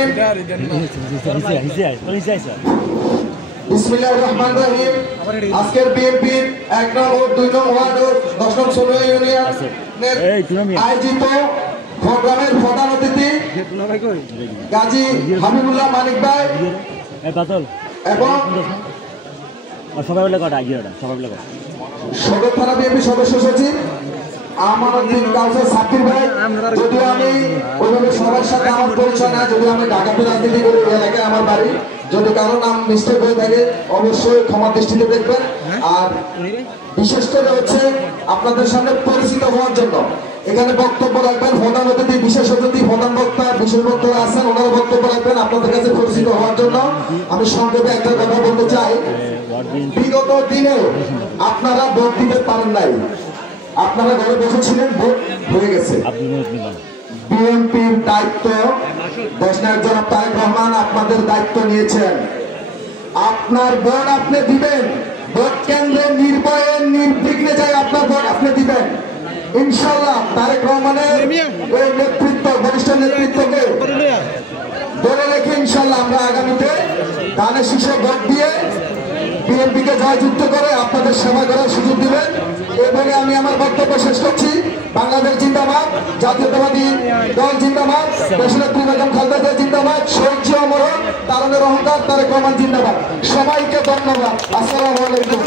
রহিম। বিসমিল্লাহির রহমানির রহিম। আজকের বিএনপির 1 নং ও 2 নং ওয়ার্ড ও 10 নং ষোলো ইউনিয়নের আয়োজিত প্রোগ্রামের প্রধান অতিথি গাজী হাবিবুল্লাহ মানিক ভাই এবং সদর থানা বিএনপি সদস্য সচিব আমানুদ্দিন কাউসার সাকির ভাই। যদিও আমি ওইভাবে সবার সাথে আমার পরিচয় না, যদিও আমি ঢাকাতে রাজনীতি করি, এলাকায় আমার বাড়ি, যদি কারো নাম মিস্টেক হয়ে থাকে অবশ্যই ক্ষমা দৃষ্টিতে দেখবেন। আর বিশেষ করে হচ্ছে আপনাদের সামনে পরিচিত হওয়ার জন্য এখানে বক্তব্য রাখবেন প্রধান অতিথি, বিশেষ অতিথি, প্রধান বক্তা, বিশেষ বক্তা আছেন, ওনারা বক্তব্য রাখবেন আপনাদের কাছে পরিচিত হওয়ার জন্য। আমি সংক্ষেপে একটা কথা বলতে চাই, বিগত দিনে আপনারা ভোট দিতে পারেন নাই, আপনারা ঘরে বসেছিলেন, ভোট হয়ে গেছে। বিএনপির দায়িত্ব দেশনায়ক জনাব তারেক রহমান আপনাদের দায়িত্ব নিয়েছেন, আপনার ভোট আপনি দিবেন, ভোট কেন্দ্রে নির্ভয়ে নির্বিঘ্নে যায় আপনার ভোট আপনি দিবেন ইনশাআল্লাহ। তারেক রহমানের ওই নেতৃত্ব, বরিষ্ঠ নেতৃত্বকে ধরে রেখে ইনশাআল্লাহ আমরা আগামীতে ধানের শীষে ভোট দিয়ে বিএনপিকে জয়যুক্ত করে আপনাদের সেবা করার সুযোগ দিবেন। এবারে আমি আমার বক্তব্য শেষ করছি। বাংলাদেশ জিন্দাবাদ, জাতীয়তাবাদী দল জিন্দাবাদ, দেশনেত্রী বেগম খালেদা জিয়া জিন্দাবাদ, শহীদ জিয়া অমর, তারুণের অহংকার তারেক রহমান জিন্দাবাদ। সবাইকে ধন্যবাদ। আসসালামু আলাইকুম।